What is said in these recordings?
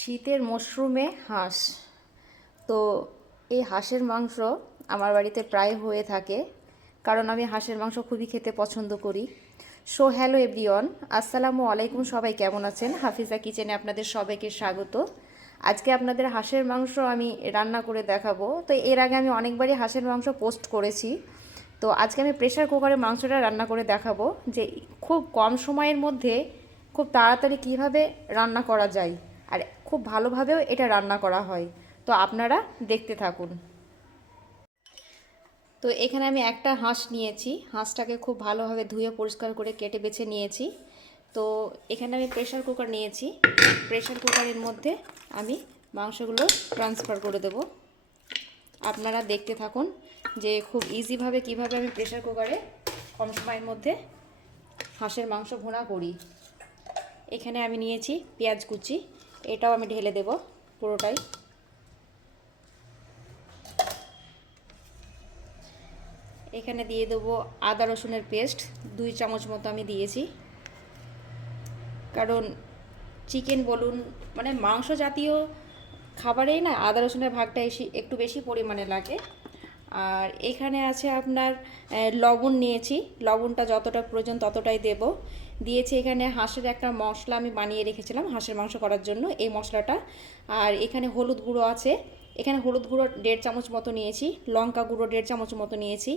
শীতের মশরুমে হাঁস। তো এই হাঁসের মাংস আমার বাড়িতে প্রায় হয়ে থাকে, কারণ আমি হাঁসের মাংস খুবই খেতে পছন্দ করি। সো হ্যালো এভরিওয়ান আসসালামু আলাইকুম সবাই, কেমন আছেন? হাফিজা কিচেনে আপনাদের সবাইকে স্বাগত। আজকে আপনাদের হাঁসের মাংস আমি রান্না করে দেখাবো। তো এর আগে আমি অনেকবারই হাঁসের মাংস পোস্ট করেছি। তো আজকে আমি প্রেশার কুকারে মাংসটা রান্না করে দেখাবো, যে খুব কম সময়ের মধ্যে খুব তাড়াতাড়ি কীভাবে রান্না করা যায়। খুব ভালোভাবেও এটা রান্না করা হয়। তো আপনারা দেখতে থাকুন। তো এখানে আমি একটা হাঁস নিয়েছি। হাঁসটাকে খুব ভালোভাবে ধুয়ে পরিষ্কার করে কেটে বেছে নিয়েছি। তো এখানে আমি প্রেশার কুকার নিয়েছি। প্রেশার কুকারের মধ্যে আমি মাংসগুলো ট্রান্সফার করে দেব। আপনারা দেখতে থাকুন যে খুব ইজিভাবে কীভাবে আমি প্রেশার কুকারে কম সময়ের মধ্যে হাঁসের মাংস ভুনা করি। এখানে আমি নিয়েছি পেঁয়াজ কুচি। এটাও আমি ঢেলে দেব পুরোটাই। এখানে দিয়ে দেবো আদা রসুনের পেস্ট, দুই চামচ মতো আমি দিয়েছি। কারণ চিকেন বলুন মানে মাংস জাতীয় খাবারেই না আদা রসুনের ভাগটা এসে একটু বেশি পরিমাণে লাগে। আর এখানে আছে আপনার লবণ নিয়েছি। লবণটা যতটা প্রয়োজন ততটাই দেব। দিয়েছি এখানে হাঁসের একটা মশলা আমি বানিয়ে রেখেছিলাম হাঁসের মাংস করার জন্য এই মশলাটা। আর এখানে হলুদ গুঁড়ো আছে। এখানে হলুদ গুঁড়ো দেড় চামচ মতো নিয়েছি, লঙ্কা গুঁড়ো দেড় চামচ মতো নিয়েছি।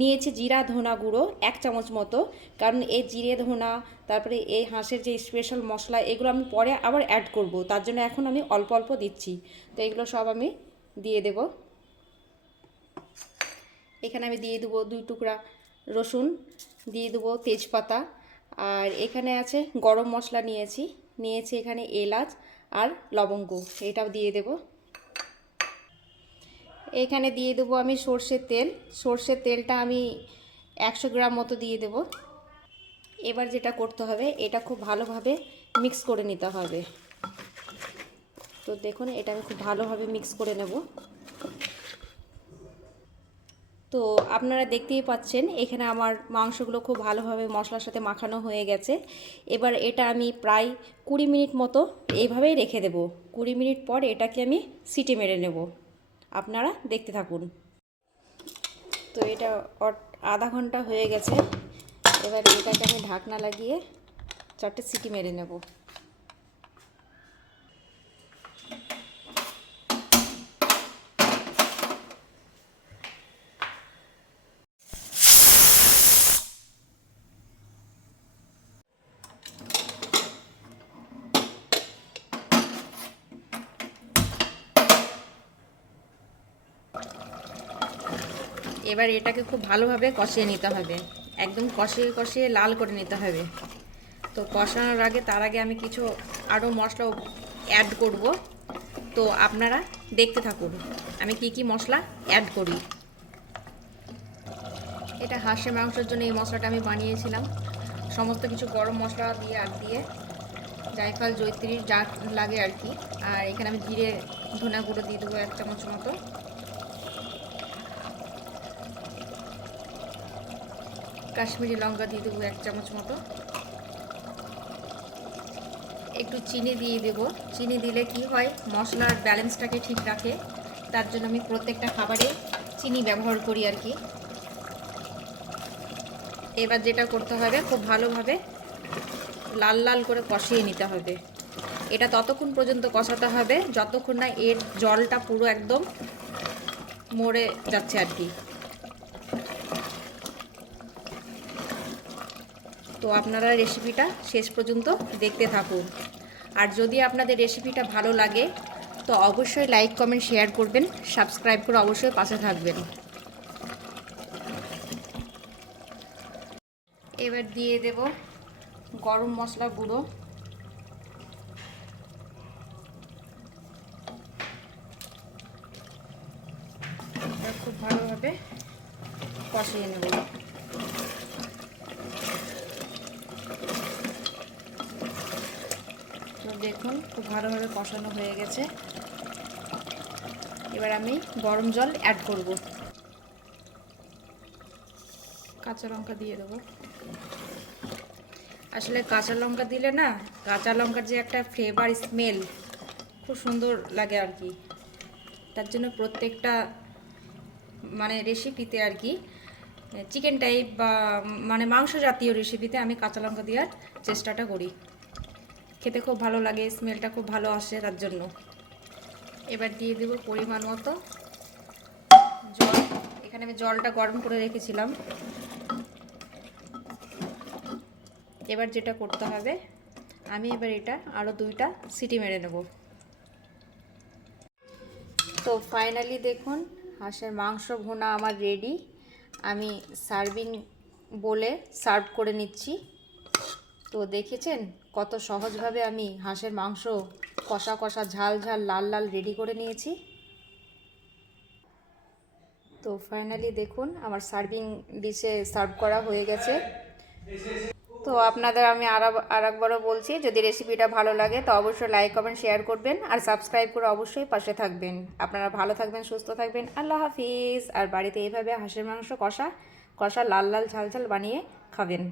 নিয়েছি জিরা ধনা গুঁড়ো এক চামচ মতো, কারণ এই জিরে ধনা, তারপরে এই হাঁসের যে স্পেশাল মশলা, এগুলো আমি পরে আবার অ্যাড করব। তার জন্য এখন আমি অল্প অল্প দিচ্ছি। তো এগুলো সব আমি দিয়ে দেব। এখানে আমি দিয়ে দেবো দুই টুকরা রসুন, দিয়ে দেবো তেজপাতা আর এখানে আছে গরম মশলা নিয়েছি। নিয়েছি এখানে এলাচ আর লবঙ্গ। এটাও দিয়ে দেবো। এখানে দিয়ে দেবো আমি সর্ষের তেল। সর্ষের তেলটা আমি একশো গ্রাম মতো দিয়ে দেব। এবার যেটা করতে হবে, এটা খুব ভালোভাবে মিক্স করে নিতে হবে। তো দেখুন, এটা আমি খুব ভালোভাবে মিক্স করে নেব। তো আপনারা দেখতেই পাচ্ছেন, এখানে আমার মাংসগুলো খুব ভালোভাবে মশলার সাথে মাখানো হয়ে গেছে। এবার এটা আমি প্রায় কুড়ি মিনিট মতো এইভাবেই রেখে দেব। কুড়ি মিনিট পর এটাকে আমি সিটি মেরে নেব। আপনারা দেখতে থাকুন। তো এটা আধা ঘণ্টা হয়ে গেছে। এবার এটাকে আমি ঢাকনা লাগিয়ে চারটে সিটি মেরে নেব। এবার এটাকে খুব ভালোভাবে কষিয়ে নিতে হবে। একদম কষিয়ে কষিয়ে লাল করে নিতে হবে। তো কষানোর আগে তার আগে আমি কিছু আরও মশলা অ্যাড করব। তো আপনারা দেখতে থাকুন, আমি কি কি মশলা অ্যাড করি। এটা হাঁসের মাংসের জন্য এই মশলাটা আমি বানিয়েছিলাম। সমস্ত কিছু গরম মশলা দিয়ে আর দিয়ে জায়ফল জৈত্রী যা লাগে আর কি। আর এখানে আমি জিরে ধনা গুঁড়ো দিয়ে দেবো এক চামচ মতো। কাশ্মীরি লঙ্কা দিয়ে দেবো এক চামচ মতো। একটু চিনি দিয়ে দেবো। চিনি দিলে কি হয়, মশলার ব্যালেন্সটাকে ঠিক রাখে। তার জন্য আমি প্রত্যেকটা খাবারে চিনি ব্যবহার করি আর কি। এবার যেটা করতে হবে, খুব ভালোভাবে লাল লাল করে কষিয়ে নিতে হবে। এটা ততক্ষণ পর্যন্ত কষাতে হবে, যতক্ষণ না এর জলটা পুরো একদম মরে যাচ্ছে আর কি। তো আপনারা রেসিপিটা শেষ পর্যন্ত দেখতে থাকুন। আর যদি আপনাদের রেসিপিটা ভালো লাগে, তো অবশ্যই লাইক কমেন্ট শেয়ার করবেন। সাবস্ক্রাইব করে অবশ্যই পাশে থাকবেন। এবার দিয়ে দেব গরম মশলা গুঁড়ো। খুব ভালোভাবে কষিয়ে নেব। দেখুন, খুব ভালোভাবে কষানো হয়ে গেছে। এবার আমি গরম জল অ্যাড করব। কাঁচা লঙ্কা দিয়ে দেবো। আসলে কাঁচা লঙ্কা দিলে না, কাঁচা লঙ্কার যে একটা ফ্লেভার স্মেল খুব সুন্দর লাগে আর কি। তার জন্য প্রত্যেকটা মানে রেসিপিতে আর কি চিকেন টাইপ বা মানে মাংস জাতীয় রেসিপিতে আমি কাঁচা লঙ্কা দেওয়ার চেষ্টাটা করি। খেতে খুব ভালো লাগে, স্মেলটা খুব ভালো আসে তার জন্য। এবার দিয়ে দেবো পরিমাণ মতো জল। এখানে আমি জলটা গরম করে রেখেছিলাম। এবার যেটা করতে হবে, আমি এবার এটা আরও দুইটা সিটি মেরে নেব। তো ফাইনালি দেখুন, হাঁসের মাংস ভুনা আমার রেডি। আমি সার্ভিং বলে সার্ভ করে নিচ্ছি। তো দেখেছেন? কত সহজভাবে আমি হাঁসের মাংস কষা কষা ঝাল ঝাল লাল লাল রেডি করে নিয়েছি। তো ফাইনালি দেখুন, আমার সার্ভিং ডিশে সার্ভ করা হয়ে গেছে। তো আপনাদের আমি আর একবারও বলছি, যদি রেসিপিটা ভালো লাগে তো অবশ্যই লাইক কমেন্ট শেয়ার করবেন আর সাবস্ক্রাইব করে অবশ্যই পাশে থাকবেন। আপনারা ভালো থাকবেন, সুস্থ থাকবেন, আল্লাহ হাফিজ। আর বাড়িতে এইভাবে হাঁসের মাংস কষা কষা লাল লাল ঝাল ঝাল বানিয়ে খাবেন।